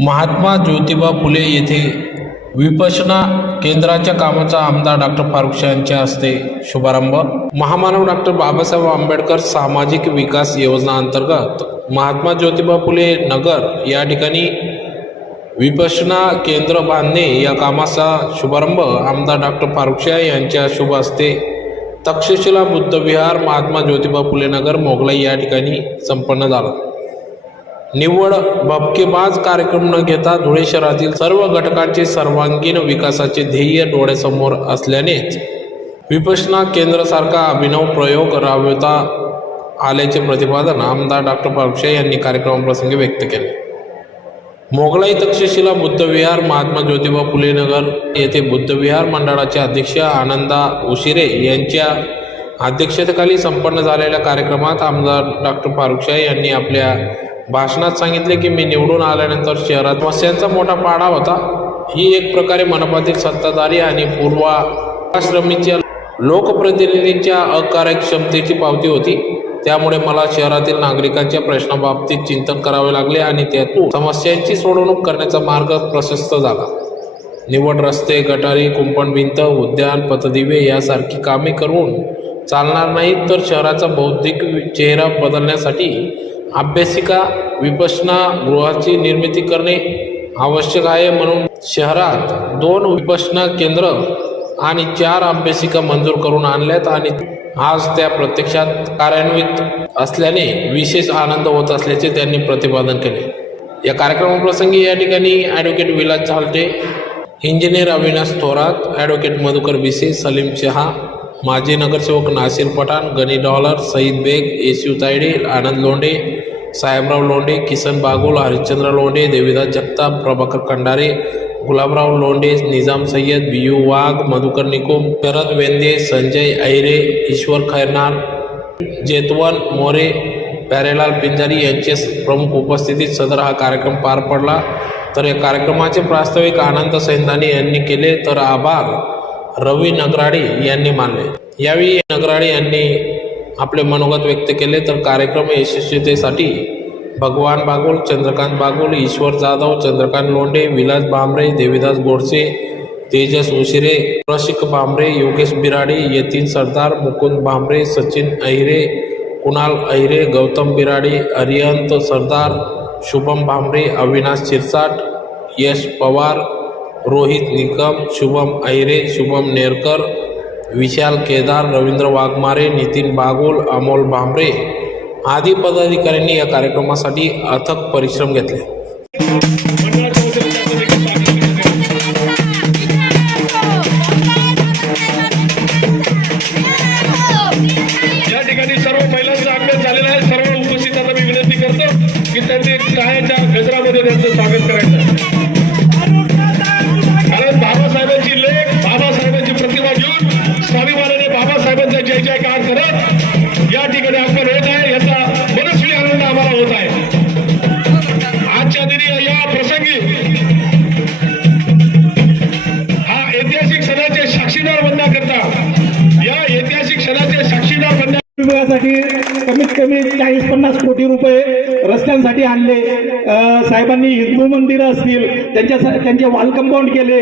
महात्मा ज्योतिबा फुले येथे विपशना केंद्राच्या कामाचा आमदार डॉक्टर फारुख शाह यांच्या हस्ते शुभारंभ. महामानव डॉक्टर बाबासाहेब आंबेडकर सामाजिक विकास योजना अंतर्गत महात्मा ज्योतिबा फुले नगर या ठिकाणी विपशना केंद्र बांधणे या कामाचा शुभारंभ आमदार डॉक्टर फारुख शाह यांच्या शुभ हस्ते तक्षशिला बुद्धविहार महात्मा ज्योतिबा फुले नगर मोगलाई या ठिकाणी संपन्न झाला. निव्वळ बाबकेबाज कार्यक्रम न घेता धुळे शहरातील सर्व घटकांचे सर्वांगीण विकासाचे ध्येय डोळ्यासमोर असल्यानेच विपशना केंद्रासारखा अभिनव प्रयोग राबवता आल्याचे प्रतिपादन आमदार डॉक्टर पावशे यांनी कार्यक्रमाप्रसंगी व्यक्त केले. मोगलाई तक्षशिला बुद्धविहार महात्मा ज्योतिबा फुले नगर येथे बुद्धविहार मंडळाचे अध्यक्ष आनंदा उशिरे यांच्या अध्यक्षतेखाली संपन्न झालेल्या कार्यक्रमात आमदार डॉक्टर फारुख शाह यांनी आपल्या भाषणात सांगितले की मी निवडून आल्यानंतर शहरात समस्यांचा मोठा पाडा होता. ही एक प्रकारे मनपातील सत्ताधारी आणि पूर्वाश्रमीच्या लोकप्रतिनिधींच्या अकार्यक्षमतेची पावती होती. त्यामुळे मला शहरातील नागरिकांच्या प्रश्नाबाबतीत चिंतन करावे लागले आणि त्यातून समस्यांची सोडवणूक करण्याचा मार्ग प्रशस्त झाला. निवड रस्ते गटारी कुंपण भिंत उद्यान पथदिवे यासारखी कामे करून चालणार नाहीत तर शहराचा बौद्धिक चेहरा बदलण्यासाठी अभ्यासिका विपसना गृहाची निर्मिती करणे आवश्यक आहे म्हणून शहरात दोन विपसना केंद्र आणि चार अभ्यासिका मंजूर करून आणल्यात आणि आज त्या प्रत्यक्षात कार्यान्वित असल्याने विशेष आनंद होत असल्याचे त्यांनी प्रतिपादन केले. या कार्यक्रमाप्रसंगी या ठिकाणी advocate Vilas Chalte engineer Avinash Thorat advocate Madhukar Bise Salim Shah माजी नगरसेवक नासिर पठाण गणी डॉलर सईद बेग येशू तायडे आनंद लोंढे साहेबराव लोंढे किसन बागुल हरिश्चंद्र लोंढे देवीदास जगताप प्रभाकर खंडारे गुलाबराव लोंढे निजाम सय्यद बियू वाघ मधुकर निकुम शरद वेंदे संजय अहिरे ईश्वर खैरनार जेतवन मोरे प्यारेलाल पिंजारी यांचे प्रमुख उपस्थितीत सदर हा कार्यक्रम पार पडला. तर या कार्यक्रमाचे प्रास्ताविक आनंद सैंदानी यांनी केले तर आभार रवी नगराडे यांनी मानले. यावेळी नगराडे यांनी आपले मनोगत व्यक्त केले तर कार्यक्रम यशस्वीतेसाठी भगवान बागुल चंद्रकांत बागुल ईश्वर जाधव चंद्रकांत लोंढे विलास भांबरे देवीदास गोडसे तेजस उशिरे रसिक भांबरे योगेश बिराडे यतीन सरदार मुकुंद भांबरे सचिन अहिरे कुणाल अहिरे गौतम बिराडे अरिहंत सरदार शुभम भांबरे अविनाश शिरसाट यश पवार रोहित निकम शुभम अहिरे शुभम नेरकर विशाल केदार रवींद्र वाघमारे नितीन बागुल अमोल भांबरे आदी पदाधिकाऱ्यांनी या कार्यक्रमासाठी अथक परिश्रम घेतले. या ठिकाणी सर्व महिलांचा अभ्यास झालेला आहे. सर्व उपस्थितांना मी विनंती करतो की त्यांनी काय पन्नास कोटी रुपये रस्त्यांसाठी आणले. साहेबांनी हिंदू मंदिरं असतील त्यांच्या त्यांचे वॉल कंपाऊंड केले.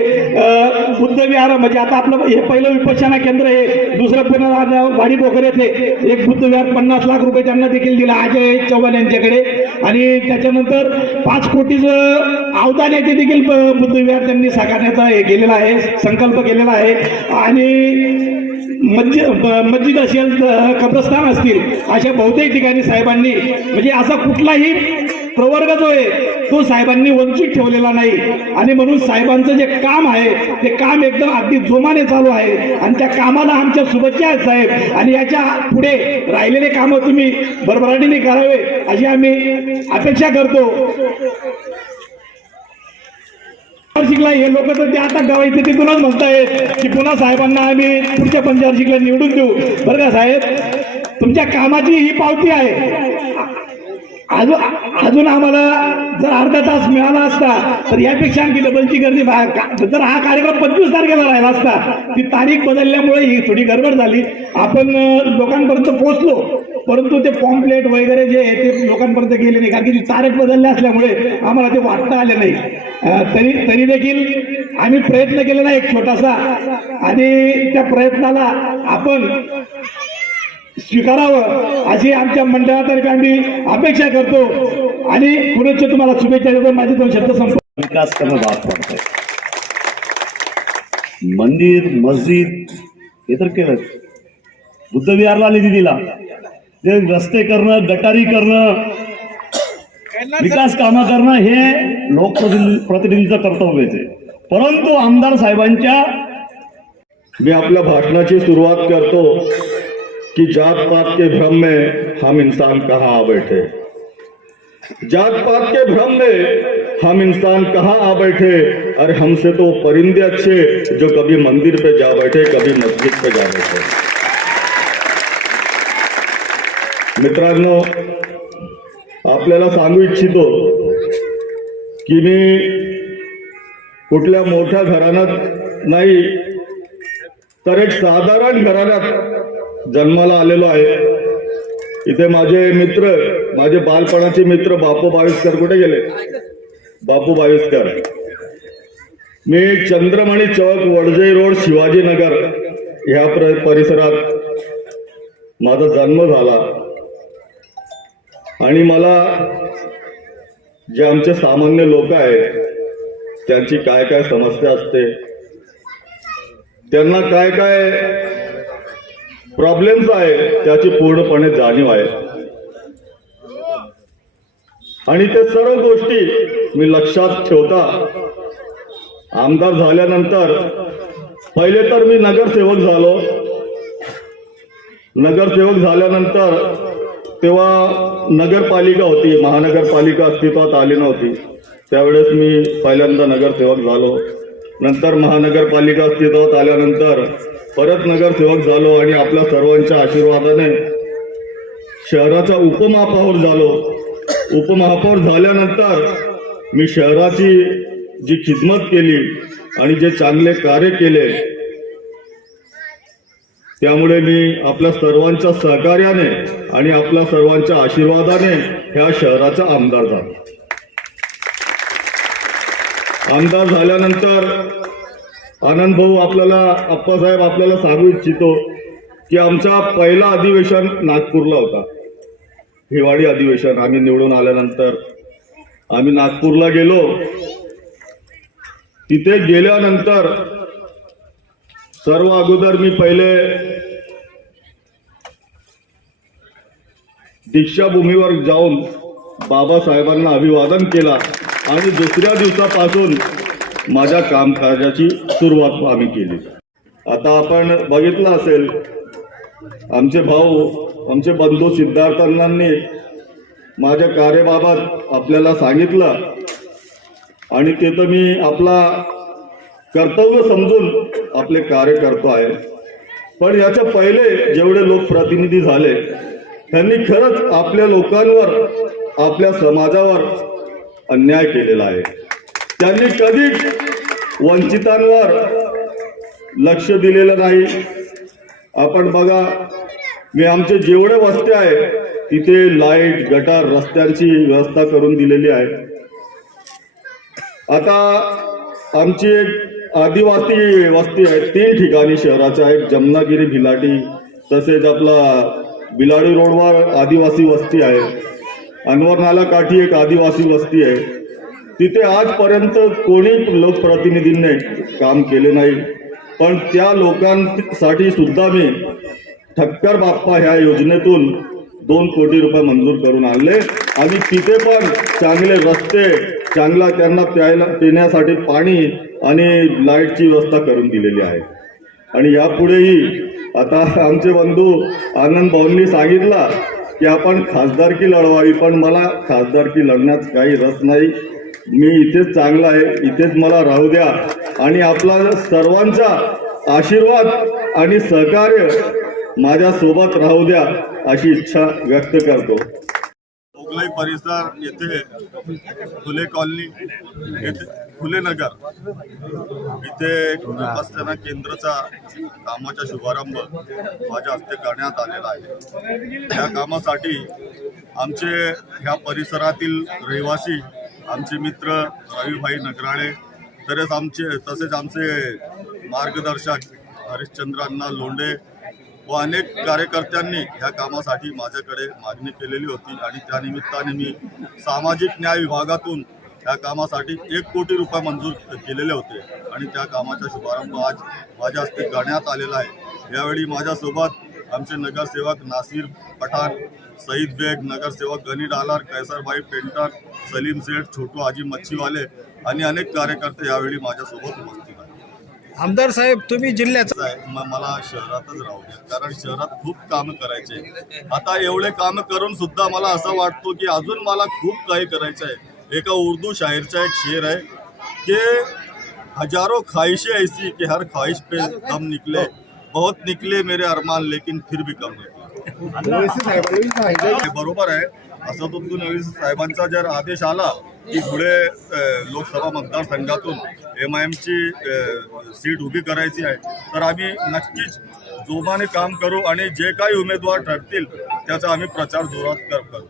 बुद्धविहार बुद्ध विहार म्हणजे आता आपलं हे पहिलं विपश्यना केंद्र आहे दुसरं पुन्हा वाडी पोखर येथे. एक बुद्ध विहार पन्नास लाख रुपये त्यांना देखील दिला अजय चव्हाण यांच्याकडे. आणि त्याच्यानंतर पाच कोटीचं अवदान येथे देखील बुद्धविहार बुद्ध विहार त्यांनी साकारण्याचा हे केलेला आहे संकल्प केलेला आहे. आणि मस्जिद ब- मस्जिद असेल कब्रस्तान असतील अशा बहुतेक ठिकाणी साहेबांनी म्हणजे असा कुठलाही प्रवर्ग जो आहे तो साहेबांनी वंचित ठेवलेला नाही. आणि म्हणून साहेबांचं जे काम आहे ते काम एकदम अगदी जोमाने चालू आहे. आणि त्या कामाला आमच्या शुभेच्छा आहेत साहेब. आणि याच्यापुढे राहिलेले कामं तुम्ही भरभराटीने करावे अशी आम्ही अपेक्षा करतो. शिकला हे लोक तर ते आता गाव इथे तिथूनच म्हणतायत की पुन्हा साहेबांना आम्ही पुढच्या पंचवार्षिकला निवडून देऊ. बरं का साहेब तुमच्या कामाची ही पावती आहे. अजून अजून आम्हाला जर अर्धा तास मिळाला असता तर यापेक्षा आणखी डबलची गर्दी जर हा कार्यक्रम पंचवीस तारखेला राहिला असता ती तारीख बदलल्यामुळे ही थोडी गडबड झाली. आपण लोकांपर्यंत पोहोचलो परंतु ते पॉम्पलेट वगैरे जे आहे ते लोकांपर्यंत गेले नाही. कारण की तारीख बदलल्या असल्यामुळे आम्हाला ते वाटता आले नाही. तरी तरी देखील आम्ही प्रयत्न केलेला एक छोटासा. आणि त्या प्रयत्नाला आपण स्वीकारावं अशी आमच्या मंडळातर्फे आम्ही अपेक्षा करतो. आणि पुढे तुम्हाला शुभेच्छा देतो. माझे दोन शब्द संप विकास करणं भाग पडतंय. मंदिर मस्जिद हे तर केलंच. बुद्धविहारला निधी दिला. ते रस्ते करणं गटारी करणं विकास कामं करणं हे लोकप्रतिनिधी प्रतिनिधीचं कर्तव्यच आहे. परंतु आमदार साहेबांच्या मैं अपने भाषणाची सुरुवात करतो कि जात पात के भ्रम में हम इंसान कहाँ आ बैठे? जात पात के भ्रम में हम इंसान कहाँ आ बैठे? अरे हमसे तो परिंदे अच्छे जो कभी मंदिर पे जा बैठे कभी मस्जिद पे जा बैठे। मित्रांनो आपल्याला सांगू इच्छितो की मी कुठल्या मोठ्या घराण्यात नाही तर एक साधारण घराण्यात जन्माला आलेलो आहे. इथे माझे मित्र माझे बालपणाचे मित्र बापू बावीसकर कुठे गेले? बापू बावीसकर. मी चंद्रमणी चौक वडजई रोड शिवाजीनगर ह्या प्र परिसरात माझा जन्म झाला. आणि मला जे आमचे सामान्य लोक आहेत त्यांची काय काय समस्या असते त्यांना काय काय प्रॉब्लेम्स आहे त्याची पूर्णपणे जाणीव आहे. आणि ते सर्व गोष्टी मी लक्षात ठेवता आमदार झाल्यानंतर पहिले तर मी नगरसेवक झालो. नगरसेवक झाल्यानंतर तेव्हा नगरपालिका होती महानगरपालिका अस्तित्वात आली नव्हती. त्यावेळेस मी पहिल्यांदा नगरसेवक झालो. नंतर महानगरपालिका अस्तित्वात आल्यानंतर परत नगरसेवक झालो आणि आपल्या सर्वांच्या आशीर्वादाने शहराचा उपमहापौर झालो. उपमहापौर झाल्यानंतर मी शहराची जी खिदमत केली आणि जे चांगले कार्य केले त्यामुळे मी आपल्या सर्वांच्या सहकार्याने आणि आपल्या सर्वांच्या आशीर्वादाने ह्या शहराचा आमदार झालो. आमदार झाल्यानंतर आनंद भाऊ आपल्याला आप्पासाहेब आपल्याला सांगू इच्छितो की आमचा पहिला अधिवेशन नागपूरला होता. हिवाळी अधिवेशन आम्ही निवडून आल्यानंतर आम्ही नागपूरला गेलो. तिथे गेल्यानंतर सर्व अगोदर मी पहिले दीक्षाभूमीवर जाऊन बाबासाहेबांना अभिवादन केला आणि दुसऱ्या दिवसापासून माझ्या कामकाजाची सुरुवात आम्ही केली. आता आपण बघितलं असेल आमचे भाऊ आमचे बंधू सिद्धार्थांनी माझ्या कार्याबाबत आपल्याला सांगितलं आणि ते तर मी आपला कर्तव्य समजून आपले कार्य करतो आहे पण याच्या पहिले जेवढे लोकप्रतिनिधी झाले त्यांनी खरंच आपल्या लोकांवर आपल्या समाजावर अन्याय केलेला आहे. त्यांनी कधीच वंचितांवर लक्ष दिलेलं नाही. आपण बघा मी आमचे जेवढे वस्ते आहे तिथे लाइट गटार रस्त्यांची व्यवस्था करून दिलेली आहे. आता आमची एक आदिवासी वस्ती आहे तीन ठिकाणी शहराच्या एक जमनागिरी भिलाटी तसेच आपला बिलाडी रोडवर आदिवासी वस्ती आहे. अनवर नाला काठी एक आदिवासी वस्ती आहे. तिथे आजपर्यंत कोणी लोकप्रतिनिधींनी काम केले नाही. पण त्या लोकांसाठी सुद्धा मी ठक्कर बाप्पा ह्या योजनेतून दोन कोटी रुपये मंजूर करून आणले. आणि तिथे पण चांगले रस्ते चांगला त्यांना प्यायला पिण्यासाठी पाणी आणि लाईटची व्यवस्था करून दिलेली आहे. आणि यापुढेही आता आमचे बंधू आनंद भाऊंनी सांगितला की आपण खासदारकी लढवावी पण मला खासदारकी लढण्यात काही रस नाही. मी इथेच चांगला आहे इथेच मला राहू द्या. आणि आपला सर्वांचा आशीर्वाद आणि सहकार्य माझ्यासोबत राहू द्या अशी इच्छा व्यक्त करतो. शिवलई परिसर येथे फुले कॉलनी येथे फुले नगर. इथे एक केंद्राचा कामाचा शुभारंभ माझ्या हस्ते करण्यात आलेला आहे. या कामासाठी आमचे ह्या परिसरातील रहिवासी आमचे मित्र रवीभाई नगराळे तसेच आमचे तसेच आमचे मार्गदर्शक हरिश्चंद्र अण्णा लोंढे व अनेक कार्यकर्त्यांनी ह्या कामासाठी माझ्याकडे मागणी केलेली होती आणि त्यानिमित्ताने मी सामाजिक न्याय विभागातून या कामासाठी एक कोटी रुपये मंजूर केलेले होते आणि त्या कामाचा शुभारंभ आज माझ्या हस्ते करण्यात आलेला आहे. यावेळी माझ्यासोबत आमचे नगरसेवक नासिर पठाण सईद बेग नगरसेवक गनी डालार कैसरभाई पेंटर सलीम सेठ छोटू आजी मच्छीवाले आणि अनेक कार्यकर्ते यावेळी माझ्यासोबत उपस्थित आहेत आमदार साहेब तुम्ही जिल्ह्याचा आहे, म- मला शहरातच राहू द्या. कारण शहरात खूप कामं करायचे आता एवढे काम करून सुद्धा मला असं वाटतो की अजून मला खूप काही करायचं आहे. एका उर्दू शाहीरचा एक शेर आहे की हजारो ख्वाहिशें ऐसी की हर ख्वाहिश पे कम निकले बहुत निकले मेरे अरमान लेकिन फिर भी कम निकले. हे बरोबर आहे. असं तुमचं नवीन साहेबांचा जर आदेश आला की पुढे अ, लोकसभा मतदारसंघातून एम आय एमची सीट उभी करायची आहे. तर आम्ही नक्कीच जोमाने काम करू आणि जे काही उमेदवार ठरतील त्याचा आम्ही प्रचार जोरात कर- करू